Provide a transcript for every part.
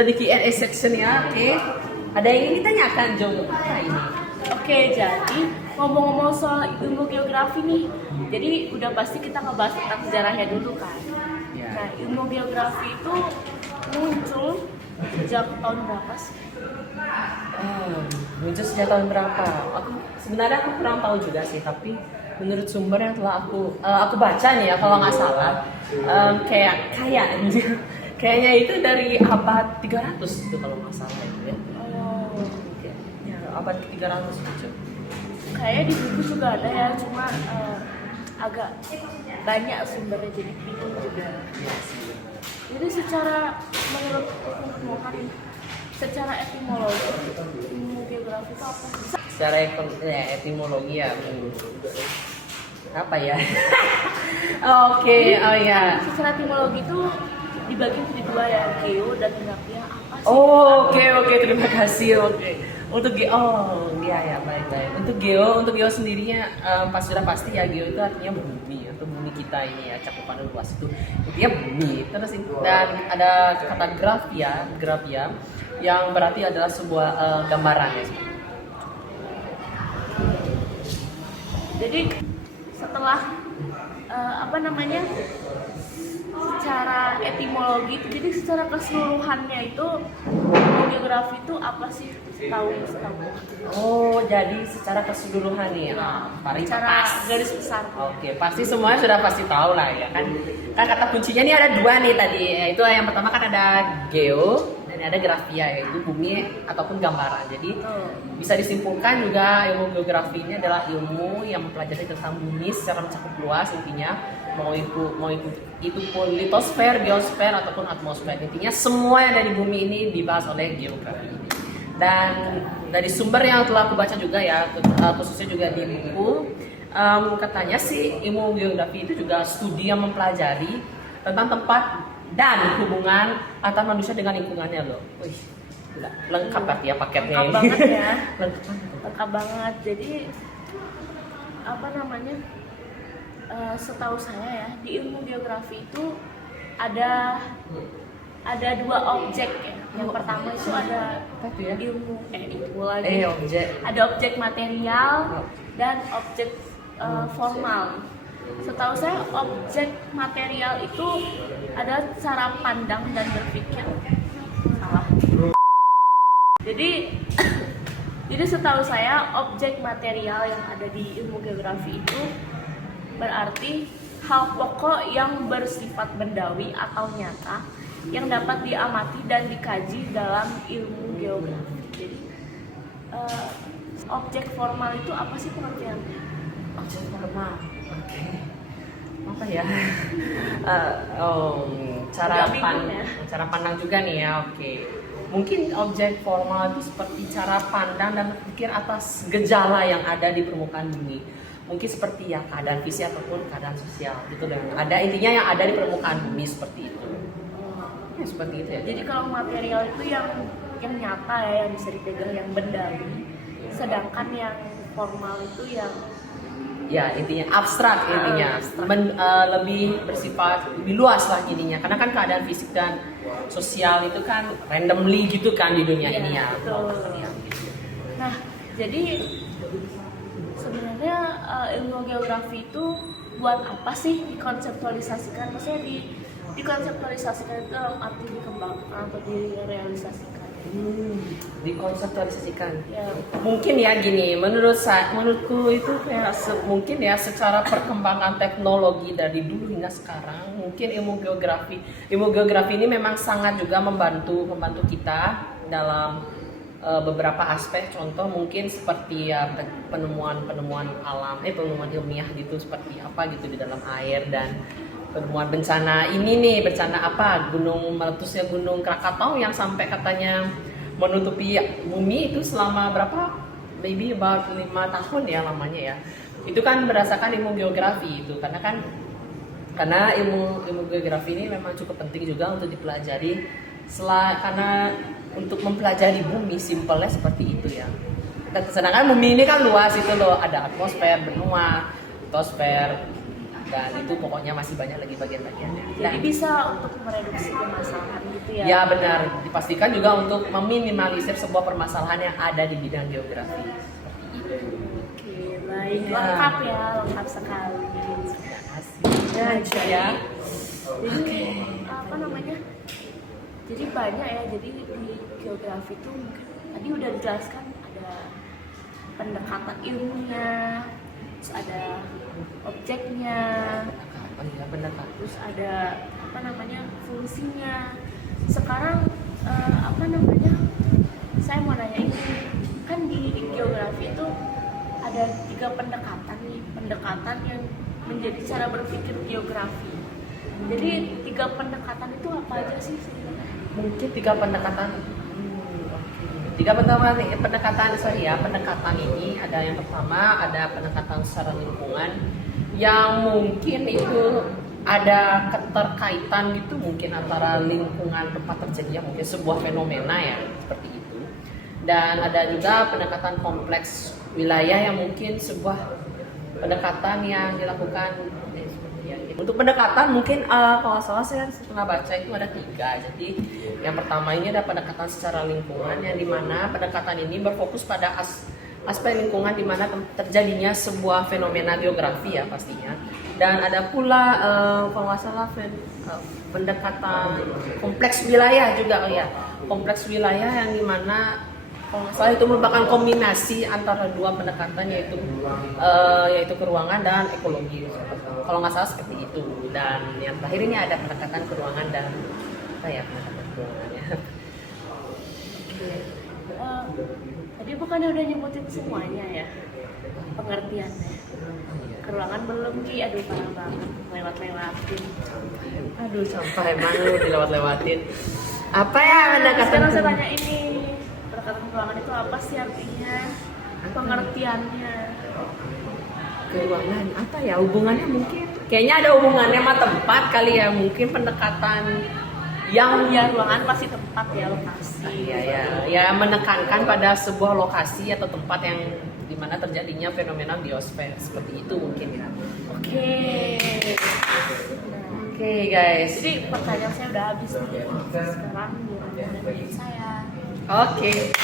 sudah di Q&A section ya. Oke. Ada yang ingin ditanyakan, Jong? Apa ini? Oke, jadi ngomong-ngomong soal ilmu geografi nih, jadi udah pasti kita ngebahas tentang sejarahnya dulu kan. Ya. Nah, ilmu geografi itu muncul sejak tahun berapa sih? Muncul sejak tahun berapa? Sebenarnya aku kurang tahu juga sih, tapi menurut sumber yang telah aku baca nih ya, kalau nggak salah, kayaknya itu dari abad 300 itu kalau nggak salah itu ya. Oh, Ya, abad 300 gitu. kayaknya di buku juga ada ya, cuma agak banyak sumbernya jadi bingung juga. Jadi secara etimologi ilmu geografi itu apa sih? Secara etimologi ya, apa ya? Oke, oh ya. Secara etimologi itu dibagi menjadi dua ya, geo dan grafia. Apa sih? Oke, terima kasih. Oke. Untuk ya, baik. Untuk geo sendirinya sudah pasti ya, geo itu artinya bumi, atau bumi kita ini ya, cakupan luas itu intinya bumi. Terus dan ada kata grafia yang berarti adalah sebuah gambaran ya. Jadi setelah secara etimologi itu, jadi secara keseluruhannya itu geografi itu apa sih setahu? Oh, jadi secara keseluruhan nih ya. Secara garis besar. Oke, pasti semuanya sudah pasti tahu lah ya kan. Kan kata kuncinya nih ada dua nih tadi. Itu yang pertama kan ada geo dan ada grafia, yaitu bumi ataupun gambaran. Jadi bisa disimpulkan juga ilmu geografi ini adalah ilmu yang mempelajari tentang bumi secara mencakup luas, intinya mau itu pun litosfer, geosfer ataupun atmosfer. Intinya semua yang ada di bumi ini dibahas oleh geografi. Dan dari sumber yang telah aku baca juga ya, khususnya juga di buku, katanya sih ilmu geografi itu juga studi yang mempelajari tentang tempat dan hubungan antar manusia dengan lingkungannya loh. Wih, lengkap banget ya paketnya Lengkap ini. banget ya. Lengkap banget. Jadi setahu saya ya, di ilmu geografi itu ada dua objek ya. Yang pertama itu ada Objek. ada objek material dan objek formal. Setahu saya objek material itu adalah cara pandang dan berpikir. Salah. Jadi setahu saya objek material yang ada di ilmu geografi itu berarti hal pokok yang bersifat bendawi atau nyata yang dapat diamati dan dikaji dalam ilmu geografi. Jadi objek formal itu apa sih pengertiannya? Objek formal. Oke. Apa ya? Cara pandang juga nih ya. Oke. Mungkin objek formal itu seperti cara pandang dan berpikir atas gejala yang ada di permukaan bumi. Mungkin seperti ya keadaan fisik ataupun keadaan sosial gitu, dan ada intinya yang ada di permukaan bumi seperti itu. Ya, seperti itu ya. Jadi kalau material itu yang nyata ya, yang bisa dipegang, yang bendawi. Sedangkan yang formal itu yang ya intinya abstrak intinya. Lebih bersifat lebih luas lah intinya, karena kan keadaan fisik dan sosial itu kan randomly gitu kan di dunia ini ya. Betul. Nah, jadi sebenarnya ilmu geografi itu buat apa sih dikonseptualisasikan? Maksudnya dikonseptualisasikan itu dalam arti dikembangkan atau direalisasikan? Dikonseptualisasikan. Ya. Mungkin ya gini, menurutku itu kayak mungkin ya secara perkembangan teknologi dari dulu hingga sekarang, mungkin ilmu geografi ini memang sangat juga membantu kita dalam beberapa aspek. Contoh mungkin seperti ya penemuan alam, penemuan ilmiah gitu, seperti apa gitu di dalam air, dan penemuan bencana meletusnya gunung Krakatau yang sampai katanya menutupi bumi itu selama berapa, maybe about 5 tahun ya lamanya ya. Itu kan berdasarkan ilmu geografi itu, karena ilmu geografi ini memang cukup penting juga untuk dipelajari, karena untuk mempelajari bumi simpelnya seperti itu ya. Sedangkan bumi ini kan luas itu loh, ada atmosfer, benua, litosfer, Dan itu pokoknya masih banyak lagi bagian-bagiannya. Jadi bisa untuk mereduksi permasalahan gitu ya. Ya benar, dipastikan juga untuk meminimalisir sebuah permasalahan yang ada di bidang geografi. Oke, baik. Ya. Lengkap ya, lengkap sekali. Aja ya. Jadi apa namanya? Jadi banyak ya. Jadi di geografi itu mungkin tadi udah dijelaskan ada pendekatan ilmunya, terus ada objeknya, Oh iya benar Kak. terus ada apa namanya fungsinya. Sekarang apa namanya? Saya mau nanya ini, kan di geografi itu ada 3 pendekatan nih, pendekatan yang menjadi cara berpikir geografi. Jadi 3 pendekatan itu apa aja sih sebenarnya? Mungkin 3 pendekatan. Pendekatan ini ada yang pertama ada pendekatan secara lingkungan yang mungkin itu ada keterkaitan gitu mungkin antara lingkungan tempat terjadinya mungkin sebuah fenomena ya seperti itu. Dan ada juga pendekatan kompleks wilayah yang mungkin sebuah pendekatan yang dilakukan seperti yang gitu. Untuk pendekatan mungkin kalau salah saya pernah baca itu ada 3. Jadi yang pertama ini ada pendekatan secara lingkungan yang dimana pendekatan ini berfokus pada aspek lingkungan di mana terjadinya sebuah fenomena geografi ya pastinya. Dan ada pula kalau nggak salah pendekatan kompleks wilayah juga kompleks wilayah yang dimana kalau nggak salah itu merupakan kombinasi antara 2 pendekatan yaitu keruangan dan ekologi. Kalau nggak salah seperti itu. Dan yang terakhir ini ada pendekatan keruangan dan pendekatan keruangannya. Tadi bukannya udah nyebutin semuanya ya pengertiannya. Keruangan belum Ki, aduh parah banget lewat-lewatin. Aduh sampah emang lu dilewat-lewatin. Apa ya pendekatan? Sekarang saya tanya ini, pendekatan keruangan itu apa sih artinya? Pengertiannya. Keruangan apa ya hubungannya mungkin? Kayaknya ada hubungannya sama tempat kali ya, mungkin pendekatan yang Ya ruangan pasti tempat ya, lokasi. ya menekankan pada sebuah lokasi atau tempat yang dimana terjadinya fenomena biosfer seperti itu mungkin ya. Oke guys. Jadi pertanyaan saya udah habis nih. Sekarang giliran saya. Oke.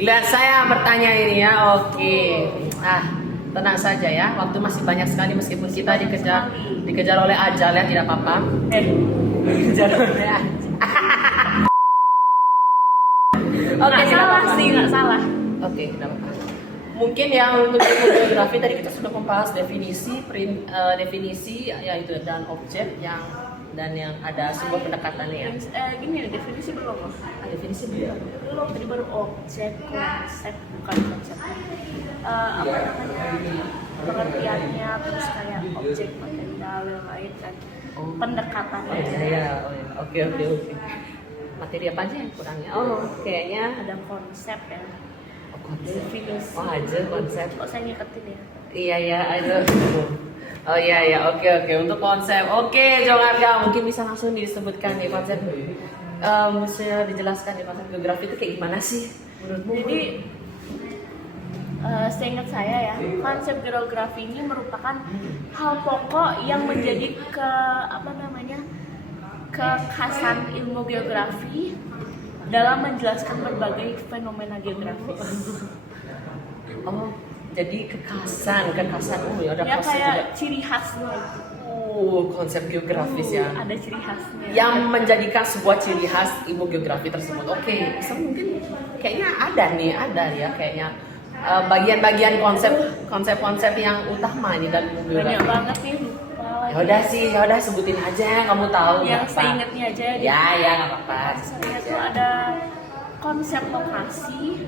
Giliran saya bertanya ini ya. Oke. Tenang saja ya. Waktu masih banyak sekali meskipun kita dikejar oleh ajal ya, tidak apa-apa. Dikejar oleh ajal. Oke, nggak salah. Oke, tidak apa-apa. Mungkin yang untuk ilmu geografi tadi kita sudah membahas definisi yaitu dan objek yang ada sebuah pendekatannya ya. Gini definisi belum. Definisi belum. Belum, tadi baru objek, konsep, bukan konsep. Apa namanya? Pengertiannya, terus kayak objek, material, yang lain kan. Pendekatannya. Oke. Materi apa aja yang kurangnya? Kayaknya ada konsep ya. Definisi. Aja konsep. Kok saya ngiketin ya? Iya, aduh. Oke. Untuk konsep. Oke, Jongarga mungkin bisa langsung disebutkan nih konsep. Bisa dijelaskan nih konsep geografi itu kayak gimana sih menurutmu? Jadi seingat saya ya, konsep geografi ini merupakan hal pokok yang menjadi kekhasan ilmu geografi dalam menjelaskan berbagai fenomena geografis. Jadi kekhasan. Ya ada Ya khasnya kayak juga. ciri khasnya. Konsep geografis ya. Ada ciri khasnya. Yang menjadikan sebuah ciri khas ilmu geografi tersebut. Oke, bisa mungkin kayaknya ada ya kayaknya bagian-bagian konsep-konsep yang utama ini dan ilmu geografi. Banyak banget nih. Ya udah sebutin aja yang kamu tahu. Yang saya ingatnya aja. Ya nggak apa-apa. Saya tuh ada konsep lokasi,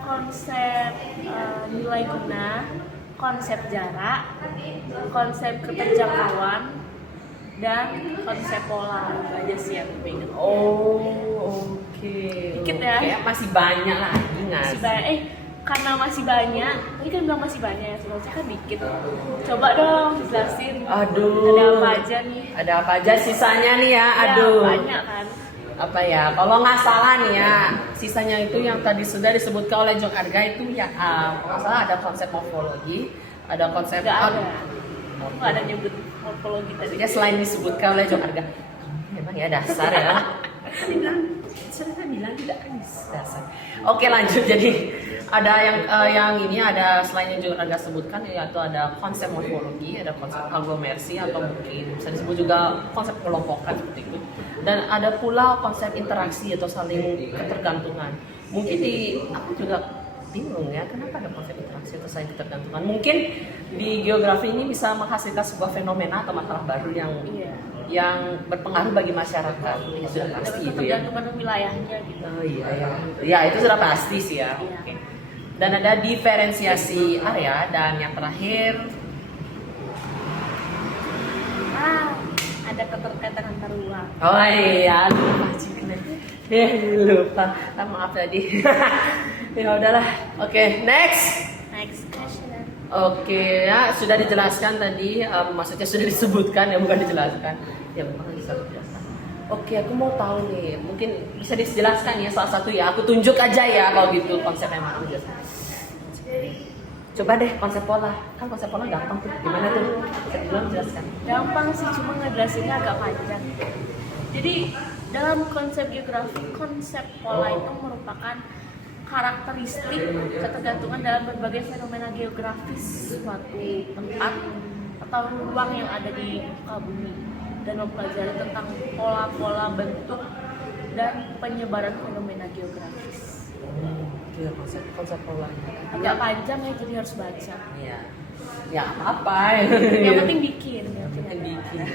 konsep nilai guna, konsep jarak, konsep keterjangkauan, dan konsep pola. Itu aja sih yang gue ingat. Oke. Dikit ya. Kayak masih banyak lagi nggak sih? Karena masih banyak, tadi kan bilang masih banyak ya, sebenarnya kan dikit. Coba dong jelasin. Aduh. Ada apa aja nih? Ada apa aja sisanya nih ya? Aduh. Ya, banyak kan. Apa ya? Kalau nggak salah nih ya, sisanya itu yang tadi sudah disebutkan oleh Jongarga itu ya, kalau nggak salah ada konsep morfologi, ada konsep Nggak ada. nggak ada nyebut morfologi tadi. Ya selain disebutkan oleh Jong Arga, memang ya dasar ya. Saya bilang tidak dasar. Oke lanjut, jadi ada yang ini ada selain yang Jong Arga sebutkan, yaitu ada konsep morfologi, ada konsep aglomerasi atau mungkin bisa disebut juga konsep kelompokan seperti itu. Dan ada pula konsep interaksi atau saling ketergantungan. Mungkin aku juga bingung ya, kenapa ada konsep interaksi atau saling ketergantungan. Mungkin di geografi ini bisa menghasilkan sebuah fenomena atau masalah baru yang berpengaruh bagi masyarakat. Ya, sudah pasti itu ya. Ketergantungan wilayahnya gitu. Oh iya ya. Ya itu sudah pasti sih ya. Iya. Oke. Dan ada diferensiasi area dan yang terakhir Ada keterkaitan antar ruang. oh iya lupa cikna. Lupa. Maaf tadi. Ya udahlah. Oke, next. Next question. Oke, ya sudah dijelaskan tadi, maksudnya sudah disebutkan ya, bukan dijelaskan. Ya memang bisa dijelaskan. Oke, aku mau tahu nih, mungkin bisa dijelaskan ya salah satu ya. Aku tunjuk aja ya kalau gitu konsepnya mana dijelaskan. Coba deh konsep pola, kan konsep pola gampang tuh. Gimana tuh? Bisa dulu jelaskan. Gampang sih, cuma ngejelasinnya agak panjang. Jadi dalam konsep geografi, konsep pola itu merupakan karakteristik ketergantungan dalam berbagai fenomena geografis suatu tempat atau ruang yang ada di muka bumi, dan mempelajari tentang pola-pola bentuk dan penyebaran fenomena geografis. Iya, konsep pola. Agak panjang ya, jadi harus baca. Iya. Ya apa-apa. Yang penting bikin. Yang penting bikin.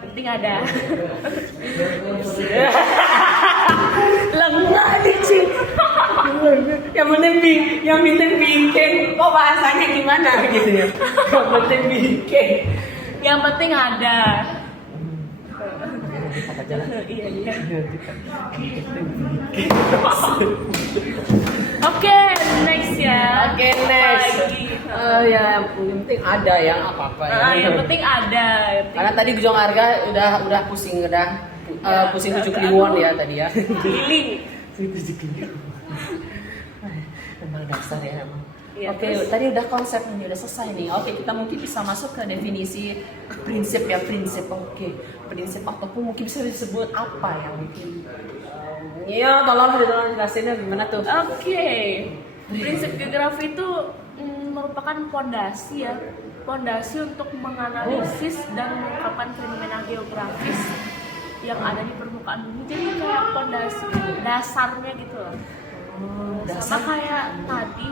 Penting ada. Lengah nih Ci. Yang penting bikin. Kok bahasanya gimana gitu ya? Yang penting bikin. Yang penting ada. Iya. Oke, next ya. Oke, next. Lagi. Ya, yang penting ada ya, apa-apa ya. Yang penting ada. Karena tadi Jong Arga udah pusing, pusing 7 kliwon ya tadi ya. Healing. 7 kliwon. Memang dasar ya emang. Iya, Oke, terus? tadi udah konsepnya udah selesai nih. Oke, kita mungkin bisa masuk ke definisi prinsip ya, prinsip. Oke, prinsip ataupun mungkin bisa disebut apa yang mungkin. Iya, tolong jelasinnya gimana tuh? Oke. Prinsip geografi itu merupakan pondasi ya. Pondasi untuk menganalisis dan mengungkapkan fenomena geografis yang ada di permukaan bumi. Jadi kayak pondasi, dasarnya gitu loh. Sama kayak tadi,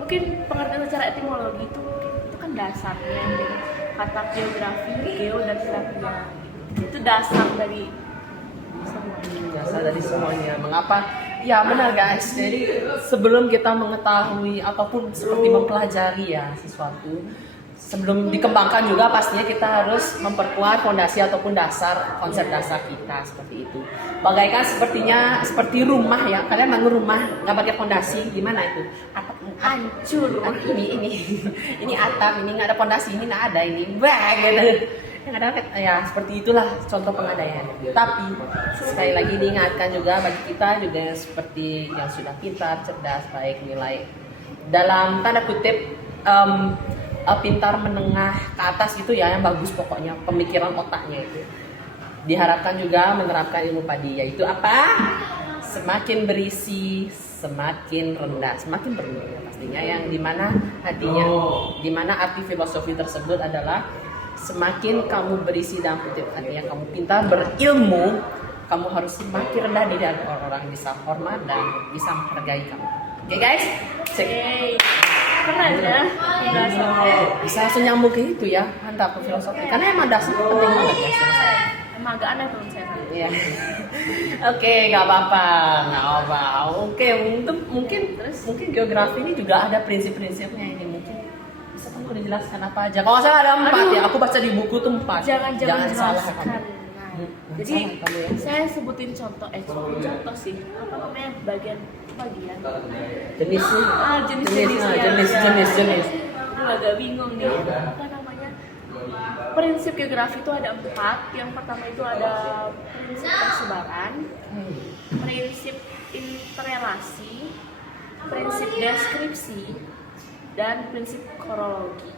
mungkin pengertian secara etimologi itu kan dasarnya. Jadi kata geografi, geo dan grafia. Itu dasar dari semuanya. Dasar dari semuanya. Mengapa? Ya benar guys. Jadi sebelum kita mengetahui ataupun seperti mempelajari ya sesuatu, sebelum dikembangkan juga pastinya kita harus memperkuat fondasi ataupun dasar konsep dasar kita seperti itu. Bagaikan seperti rumah ya. Kalian bangun rumah nggak pakai fondasi, gimana itu? Atap hancur. Ini atap, ini nggak ada fondasi, ini nggak ada ini. Bah gitu. Yang ada ya seperti itulah contoh pengadaian. Tapi sekali lagi diingatkan juga bagi kita juga seperti yang sudah pintar, cerdas, baik nilai dalam tanda kutip pintar menengah ke atas gitu ya, yang bagus pokoknya pemikiran otaknya itu. Diharapkan juga menerapkan ilmu padi, yaitu apa? Semakin berisi, semakin rendah, semakin bermutu pastinya, yang dimana hatinya, dimana arti filosofi tersebut adalah semakin kamu berisi dalam kutip artinya kamu pintar berilmu, kamu harus semakin rendah diri agar orang-orang bisa hormat dan bisa menghargai kamu. Oke guys, cek. Keren ya penjelasannya. Bisa langsung nyambung ke itu ya, mantap ke filosofi. Karena emang dasar penting banget ya sama saya. Emang agak aneh menurut saya. Iya. Oke, nggak apa-apa. Oke, mungkin geografi ini juga ada prinsip-prinsipnya ini mungkin. Bisa kamu dijelaskan apa aja? Kalau nggak salah ada 4 ya. Aku baca di buku tuh 4. Jangan salah jelaskan. kamu. Jadi Salah kamu ya. saya sebutin contoh sih. Apa namanya bagian. Jenisnya. Jenis. Agak bingung nih. Apa namanya? Prinsip geografi itu ada 4. Yang pertama itu ada prinsip persebaran, prinsip interrelasi, prinsip deskripsi, dan prinsip korologi.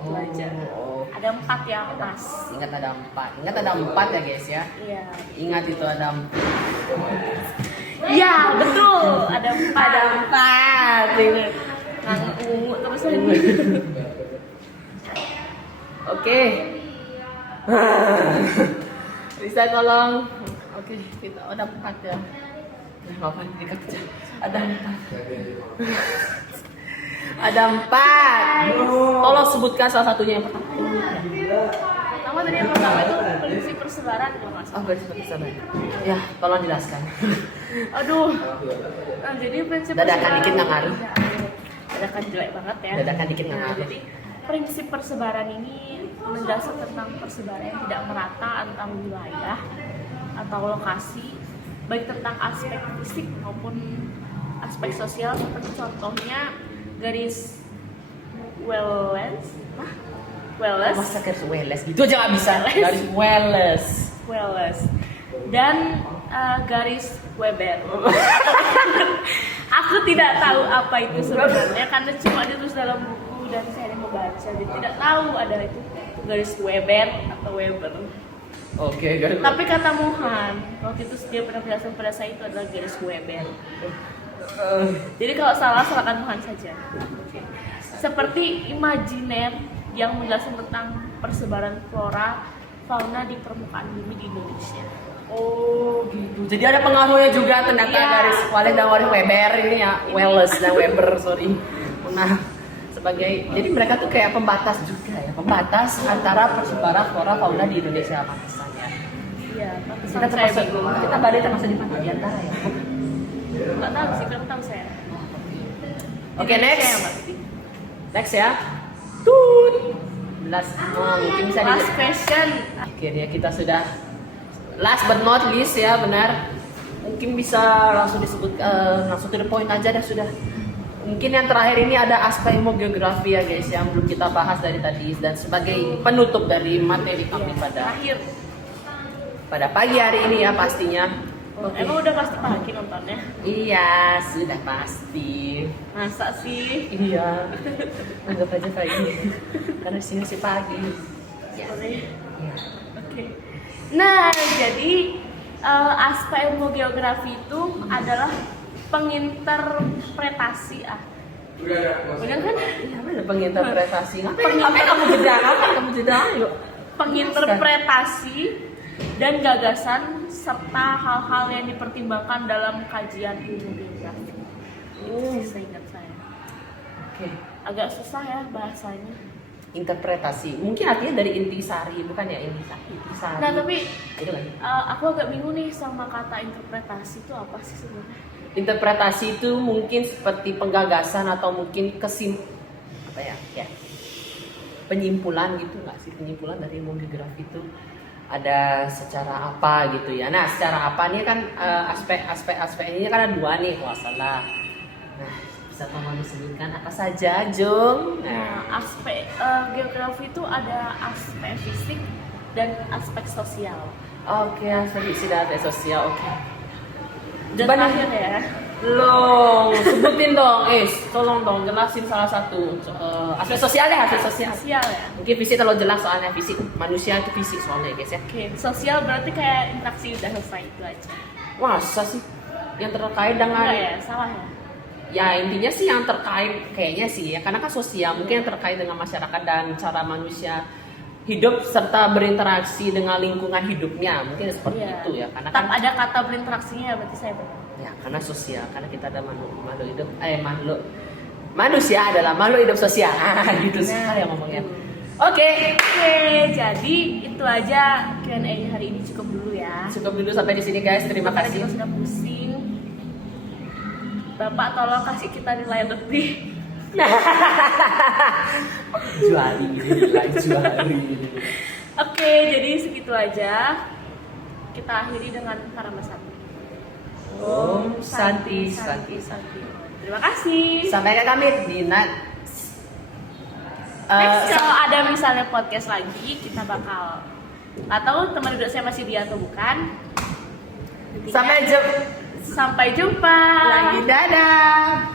Itu aja. Oh. Ada 4 ya, Mas. Ingat ada 4. Ingat ada 4 ya guys ya. Iya. Ingat itu ada 4. Iya, betul. Ada 4. Ada 4. Ngangguk ungu terus lagi. Oke. Bisa tolong. Oke, kita ada 4 ya. Apa ini kerja? Ada 4. Ada 4. Tolong sebutkan salah satunya yang pertama. Pertama tadi yang pertama itu prinsip persebaran ya, Mas. Oh, garis persamaan. Ya, tolong jelaskan. Aduh. Nah, jadi prinsip Dadakan dikit nggak ngaruh. Dadakan jelek banget ya. Dadakan dikit nggak Nah, ngaruh. jadi prinsip persebaran ini menjelaskan tentang persebaran yang tidak merata antar wilayah atau lokasi, baik tentang aspek fisik maupun aspek sosial, seperti contohnya garis Wallace. Masa garis Wallace gitu aja nggak bisa. Garis Wallace. Dan garis Weber. Aku tidak tahu apa itu sebenarnya karena cuma ditulis dalam buku dan saya membaca, jadi tidak tahu ada itu garis Weber atau Weber. Oke, garis. Tapi kata Mohan, waktu itu dia pernah menjelaskan pada saya itu adalah garis Weber. Jadi kalau salah salahkan Mohan saja. Seperti imajiner yang menjelaskan tentang persebaran flora fauna di permukaan bumi di Indonesia. Oh gitu. Jadi ada pengaruhnya juga ternyata Iya. garis Wallace dan garis Weber ini ya. Wallace dan Weber, sorry. Nah, sebagai jadi mereka tuh kayak pembatas juga ya, pembatas antara persebaran flora fauna di Indonesia pantesannya. Iya, Kita saya termasuk bingung. kita badai termasuk di mana? Di antara ya. Nggak tahu sih, kurang tahu saya. Oke, Indonesia next. ya, Mbak Titi. Next ya. Tut. Last, mungkin bisa di. Last question. Akhirnya kita sudah last but not least ya, benar. Mungkin bisa langsung disebut langsung to the point aja dah sudah. Mungkin yang terakhir ini ada aspek geografi ya guys yang belum kita bahas dari tadi dan sebagai penutup dari materi kami Terakhir. pada pagi hari ini ya pastinya. Oke. Emang udah pasti pagi nontonnya? Iya, sudah pasti. Masa sih? Iya. Anggap aja pagi. Karena sini masih pagi. Boleh. Iya. Oke. Nah, jadi aspek ilmu geografi itu adalah penginterpretasi benar kan? Iya, benar penginterpretasi. Ngapain kamu jeda? Ngapain kamu jeda? Yuk. Penginterpretasi dan gagasan serta hal-hal yang dipertimbangkan dalam kajian ilmu geografi. Itu sih seingat saya. Oke. Agak susah ya bahasanya. Interpretasi. Mungkin artinya dari intisari, bukan ya intisari. Nah, tapi Itu kan. aku agak bingung nih sama kata interpretasi itu apa sih sebenarnya? Interpretasi itu mungkin seperti penggagasan atau mungkin penyimpulan gitu nggak sih, penyimpulan dari ilmu geografi itu ada secara apa gitu ya. Nah, secara apa nih kan aspek ini kan ada 2 nih kalau salah. Nah, bisa tolong disebutkan apa saja, Jung? Nah, aspek geografi itu ada aspek fisik dan aspek sosial. Oke, aspek fisik dan aspek sosial. Oke. Dan Coba terakhir ya. Lo sebutin dong, tolong dong jelasin salah satu aspek sosial deh, aspek sosial. Sosial ya. Mungkin fisik terlalu jelas soalnya fisik manusia itu fisik soalnya guys ya. Oke, sosial berarti kayak interaksi udah selesai itu aja. Masa sih yang terkait dengan Enggak ya, salah ya. ya intinya sih yang terkait kayaknya sih ya karena kan sosial mungkin yang terkait dengan masyarakat dan cara manusia hidup serta berinteraksi dengan lingkungan hidupnya mungkin seperti Iya. itu ya karena Tetap kan ada kata berinteraksinya ya, berarti saya benar. ya karena sosial karena kita ada makhluk hidup manusia adalah makhluk hidup sosial gitu sih ya ngomongnya. Oke, jadi itu aja Q&A hari ini, cukup dulu ya. cukup dulu sampai di sini guys. Terima Karena kasih. kita sudah pusing. Bapak tolong kasih kita nilai lebih. Juali. Oke, jadi segitu aja. Kita akhiri dengan Karama Santi. Om Santi. Terima kasih. Sampai ke kami di Next kalau ada misalnya podcast lagi, kita bakal atau teman duduk saya masih dia atau bukan. Intinya, sampai jumpa sampai jumpa. lagi, dadah.